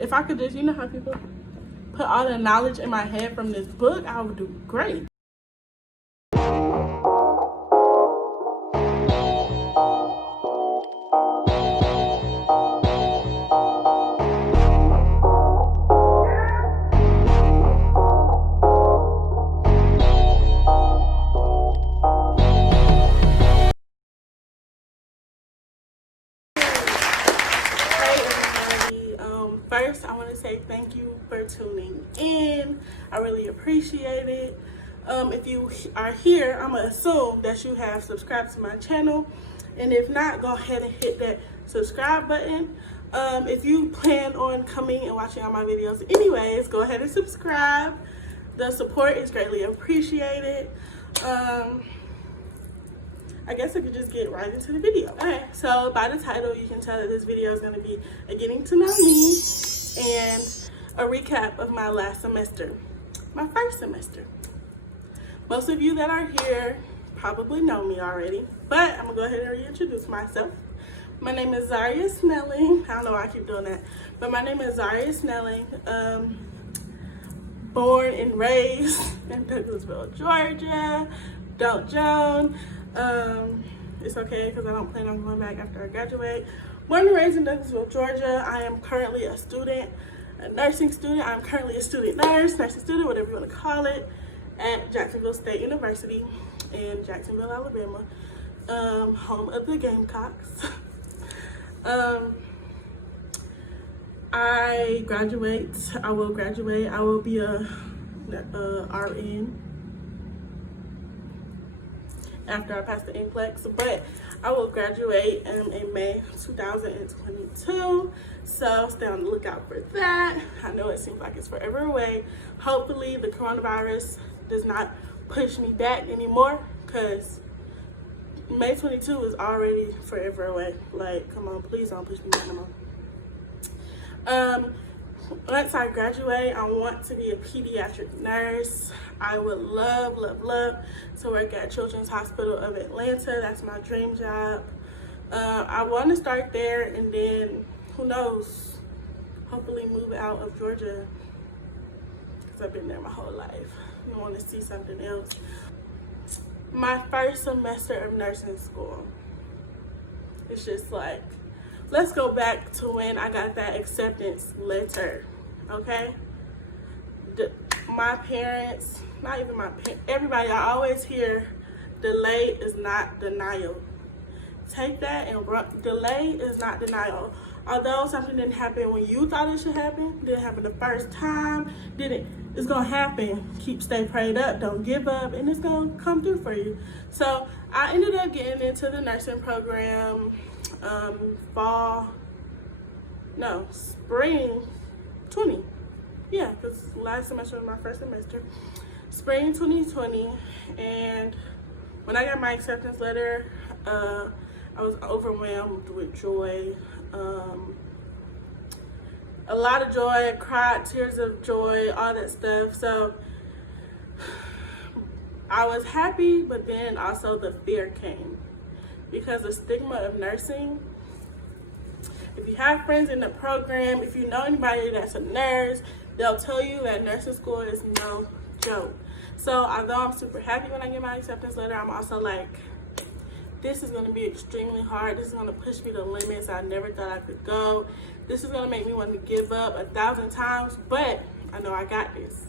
if I could just, you know how people put all the knowledge in my head from this book, I would do great. First, I want to say thank you for tuning in. I really appreciate it. If you are here, I'm going to assume that you have subscribed to my channel. And if not, go ahead and hit that subscribe button. If you plan on coming and watching all my videos anyways, go ahead and subscribe. The support is greatly appreciated. I guess I could just get right into the video. Okay, so by the title, you can tell that this video is going to be a getting to know me and a recap of my last semester, my first semester. Most of you that are here probably know me already, but I'm going to go ahead and reintroduce myself. My name is Zaria Snelling. I don't know why I keep doing that, but my name is Zaria Snelling. Born and raised in Douglasville, Georgia. Don't Joan. It's okay because I don't plan on going back after I graduate. Born and raised in Douglasville, Georgia. I am currently a student, a nursing student. I'm currently a student nurse, nursing student, whatever you want to call it, at Jacksonville State University in Jacksonville, Alabama, home of the Gamecocks. I will graduate. I will be a RN after I pass the NCLEX, but I will graduate in May 2022, so stay on the lookout for that. I know it seems like it's forever away. Hopefully the coronavirus does not push me back anymore, because May 22 is already forever away. Like, come on, please don't push me back no more. Once I graduate, I want to be a pediatric nurse. I would love to work at Children's Hospital of Atlanta. That's my dream job. I want to start there, and then, who knows, hopefully move out of Georgia, because I've been there my whole life. I want to see something else. My first semester of nursing school, it's just like, let's go back to when I got that acceptance letter, okay? My parents, not even my parents, everybody, I always hear delay is not denial. Take that and run. Delay is not denial. Although something didn't happen when you thought it should happen, didn't happen the first time, it's gonna happen. Stay prayed up, don't give up, and it's gonna come through for you. So I ended up getting into the nursing program spring 20. Yeah, because last semester was my first semester. Spring 2020, and when I got my acceptance letter, I was overwhelmed with joy. A lot of joy, I cried tears of joy, all that stuff. So I was happy, but then also the fear came, because the stigma of nursing. If you have friends in the program, if you know anybody that's a nurse, they'll tell you that nursing school is no joke. So although I'm super happy when I get my acceptance letter, I'm also like, this is going to be extremely hard. This is going to push me to limits I never thought I could go. This is going to make me want to give up 1,000 times, but I know I got this.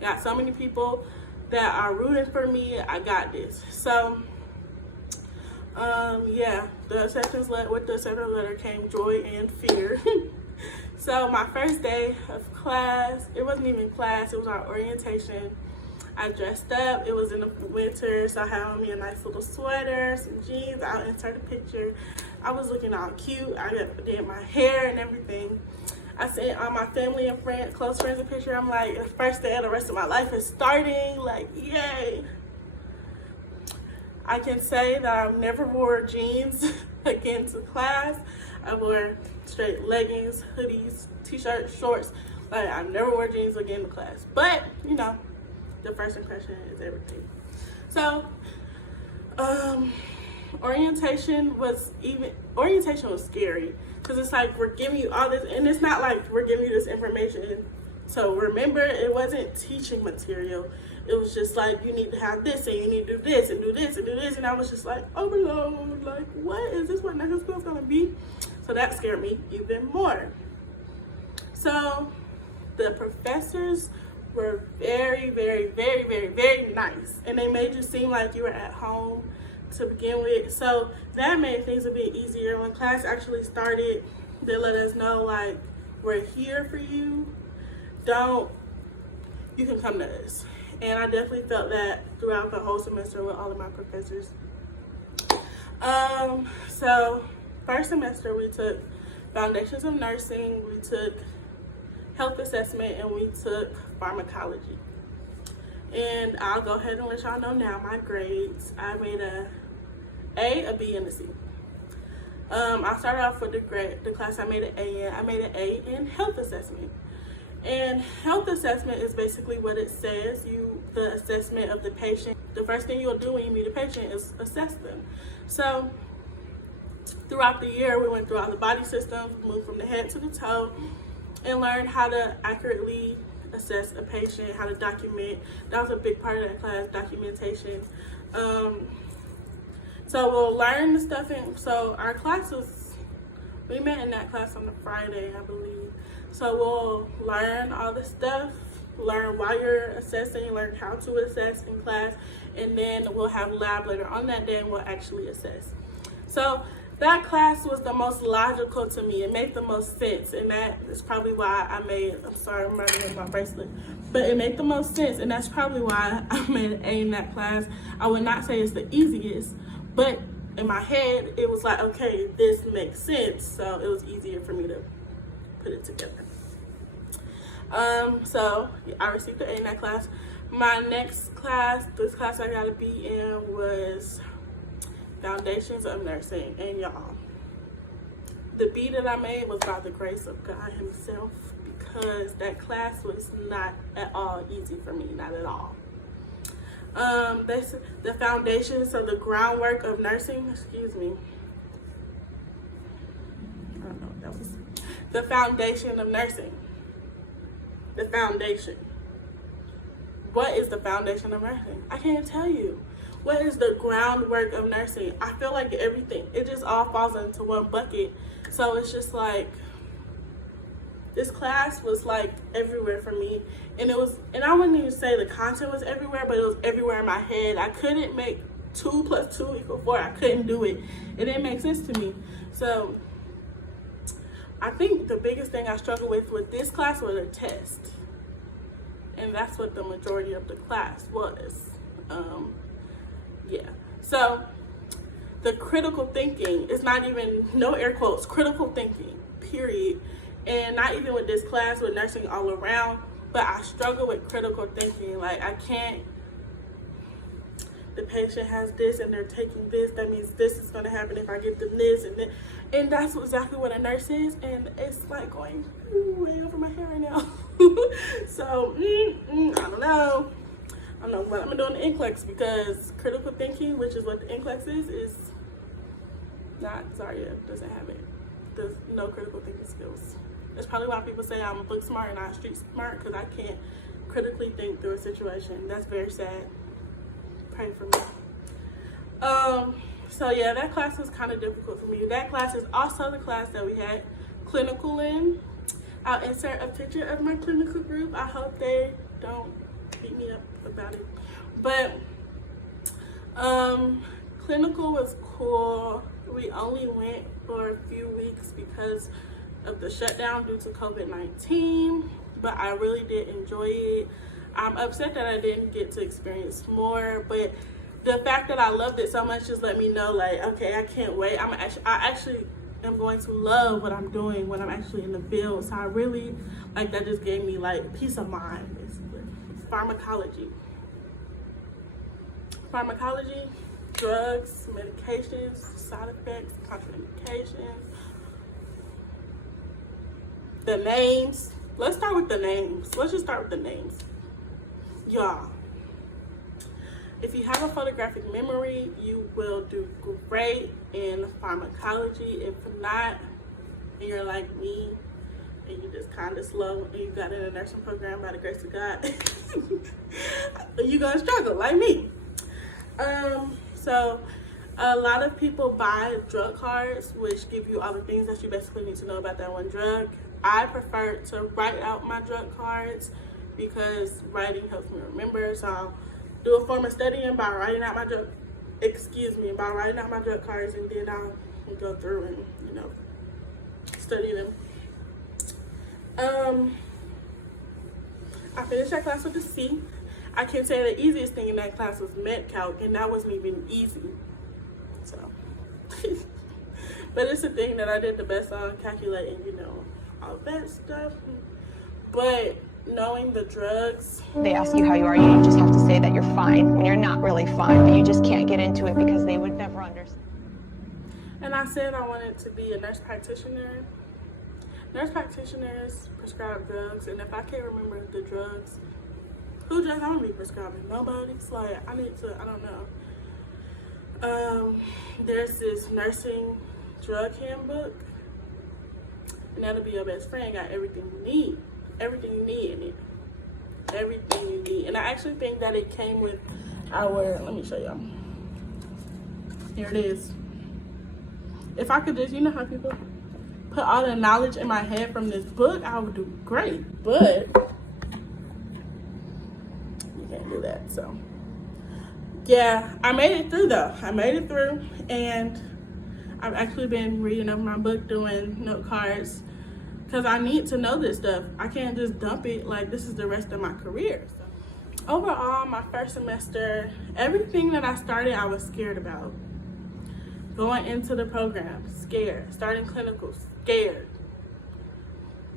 I got so many people that are rooting for me. I got this. So yeah, with the acceptance letter came joy and fear. So my first day of class, it wasn't even class, it was our orientation. I dressed up, it was in the winter, so I had on me a nice little sweater, some jeans. I'll insert a picture. I was looking all cute. I did my hair and everything. I sent all my family and close friends a picture. I'm like, the first day of the rest of my life is starting, like, yay. I can say that I've never wore jeans again to class. I wore straight leggings, hoodies, t-shirts, shorts. Like, I've never wore jeans again to class. But, you know, the first impression is everything. So, orientation was scary. Because it's like we're giving you all this, and it's not like we're giving you this information. So remember, it wasn't teaching material. It was just like, you need to have this, and you need to do this, and do this, and do this. And I was just like, overload. Like, what is this? What nursing school is going to be? So that scared me even more. So the professors were very, very, very, very, very nice. And they made you seem like you were at home to begin with. So that made things a bit easier. When class actually started, they let us know, like, we're here for you. You can come to us. And I definitely felt that throughout the whole semester with all of my professors. So first semester we took Foundations of Nursing, we took Health Assessment, and we took Pharmacology. And I'll go ahead and let y'all know now my grades. I made a A, a B, and a C. I started off with the class I made an A in. I made an A in Health Assessment. And Health Assessment is basically what it says, the assessment of the patient. The first thing you'll do when you meet a patient is assess them. So throughout the year, we went through all the body systems, moved from the head to the toe, and learned how to accurately assess a patient, how to document. That was a big part of that class, documentation. So we'll learn the stuff. So our classes, we met in that class on the Friday, I believe. So we'll learn all the stuff, learn why you're assessing, learn how to assess in class, and then we'll have lab later on that day and we'll actually assess. So that class was the most logical to me. It made the most sense, and that is probably why I'm sorry, I'm running my bracelet, but it made the most sense, and that's probably why I made an A in that class. I would not say it's the easiest, but in my head, it was like, okay, this makes sense, so it was easier for me to put it together. So I received an A in that class. My next class, this class I got a B in, was Foundations of Nursing. And y'all, the B that I made was by the grace of God himself, because that class was not at all easy for me, not at all. The foundation, so the groundwork of nursing, excuse me. I don't know what that was. The foundation of nursing. The foundation. What is the foundation of nursing? I can't tell you. What is the groundwork of nursing? I feel like everything, it just all falls into one bucket. So it's just like, this class was like everywhere for me. And I wouldn't even say the content was everywhere, but it was everywhere in my head. I couldn't make 2 + 2 = 4. I couldn't do it. It didn't make sense to me. So I think the biggest thing I struggled with this class was a test. And that's what the majority of the class was. Yeah. So the critical thinking is not even, no air quotes, critical thinking, period. And not even with this class, with nursing all around, but I struggle with critical thinking. Like, I can't, the patient has this and they're taking this, that means this is going to happen if I give them this, and then, and that's exactly what a nurse is, and it's like going way over my head right now. So I don't know what I'm gonna do in the NCLEX, because critical thinking, which is what the NCLEX is not, Zaria doesn't have it. There's no critical thinking skills. That's probably why people say I'm book smart and not street smart, because I can't critically think through a situation. That's very sad. Pray for me. So yeah, that class was kind of difficult for me. That class is also the class that we had clinical in. I'll insert a picture of my clinical group. I hope they don't beat me up about it. But clinical was cool. We only went for a few weeks because of the shutdown due to COVID-19, but I really did enjoy it. I'm upset that I didn't get to experience more, but the fact that I loved it so much just let me know, like, okay, I can't wait. I actually am going to love what I'm doing when I'm actually in the field. So I really, like, that just gave me like peace of mind, basically. Pharmacology, drugs, medications, side effects, contraindications, the names. Let's start with the names. Let's just start with the names. Y'all, if you have a photographic memory, you will do great in pharmacology. If not, and you're like me, and you just kind of slow, and you got in a nursing program by the grace of God, you're gonna struggle like me. So a lot of people buy drug cards, which give you all the things that you basically need to know about that one drug. I prefer to write out my drug cards because writing helps me remember. So I'll do a form of studying by writing out my drug cards, and then I'll go through and, you know, study them. I finished that class with a C. I can say the easiest thing in that class was med calc, and that wasn't even easy. So, but it's a thing that I did the best on, calculating, you know, all that stuff. But knowing the drugs, they ask you how you are, you just have to say that you're fine when you're not really fine, but you just can't get into it because they would never understand. And I said I wanted to be a nurse practitioner. Nurse practitioners prescribe drugs, and if I can't remember the drugs, who drugs I'm gonna be prescribing? Nobody. It's like, I need to, I don't know. There's this nursing drug handbook, and that'll be your best friend. Got everything you need. Everything you need in it. Everything you need. And I actually think that it came with our, let me show y'all. Here it is. If I could just, you know how people put all the knowledge in my head from this book, I would do great. But you can't do that. So yeah, I made it through though. I made it through, and I've actually been reading over my book, doing note cards, because I need to know this stuff. I can't just dump it like this is the rest of my career. So overall, my first semester, everything that I started, I was scared about. Going into the program, scared. Starting clinical, scared.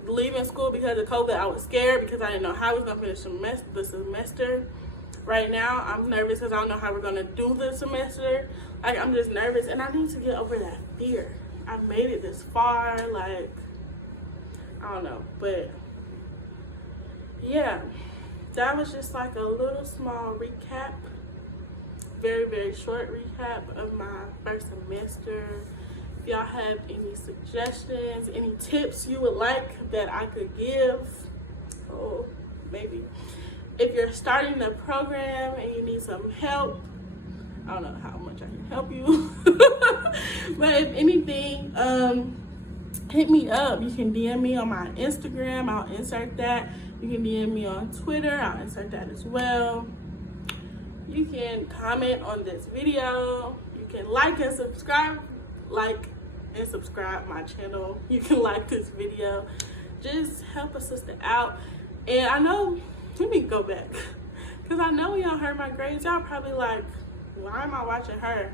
Leaving school because of COVID, I was scared because I didn't know how I was going to finish the semester. Right now, I'm nervous because I don't know how we're going to do the semester. Like, I'm just nervous, and I need to get over that fear. I've made it this far, like, I don't know, but yeah, that was just like a little small recap, very, very short recap of my first semester. If y'all have any suggestions, any tips you would like that I could give, oh, maybe. If you're starting the program and you need some help, I don't know how much I can help you, but if anything, hit me up. You can DM me on my Instagram. I'll insert that. You can DM me on Twitter. I'll insert that as well. You can comment on this video. You can like and subscribe. Like and subscribe my channel. You can like this video. Just help a sister out. And I know, let me go back, because I know when y'all heard my grades, y'all probably like, why am I watching her?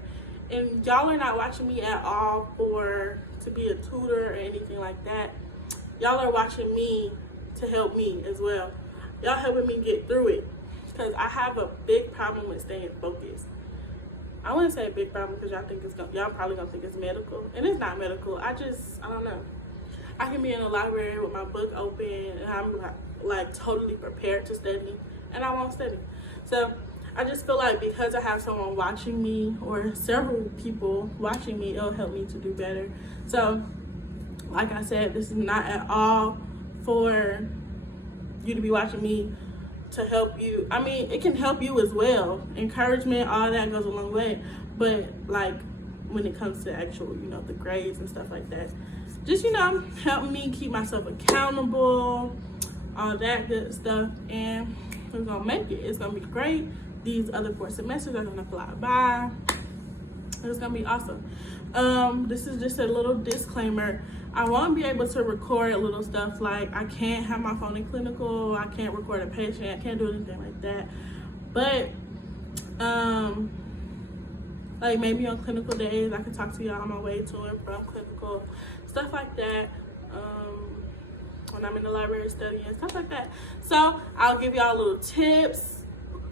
And y'all are not watching me at all to be a tutor or anything like that. Y'all are watching me to help me as well. Y'all helping me get through it, because I have a big problem with staying focused. I wouldn't say a big problem because y'all probably gonna think it's medical, and it's not medical. I don't know. I can be in the library with my book open and I'm like totally prepared to study, and I won't study. So I just feel like because I have someone watching me, or several people watching me, it'll help me to do better. So like I said, this is not at all for you to be watching me to help you. I mean, it can help you as well. Encouragement, all that goes a long way. But like when it comes to actual, you know, the grades and stuff like that, just, you know, help me keep myself accountable, all that good stuff. And we're gonna make it. It's gonna be great. These other 4 semesters are gonna fly by. It's gonna be awesome. This is just a little disclaimer. I won't be able to record little stuff, like I can't have my phone in clinical, I can't record a patient, I can't do anything like that. But like maybe on clinical days, I can talk to y'all on my way to and from clinical, stuff like that. When I'm in the library studying, stuff like that. So I'll give y'all little tips,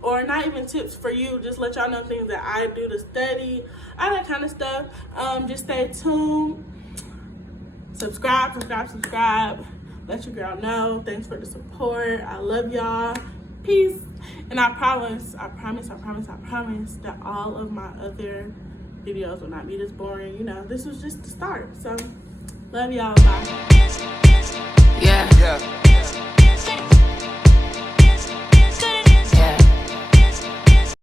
or not even tips for you, just let y'all know things that I do to study, all that kind of stuff. Just stay tuned. Subscribe. Let your girl know. Thanks for the support. I love y'all. Peace. And I promise that all of my other videos will not be this boring. You know, this was just the start. So Love y'all. Bye.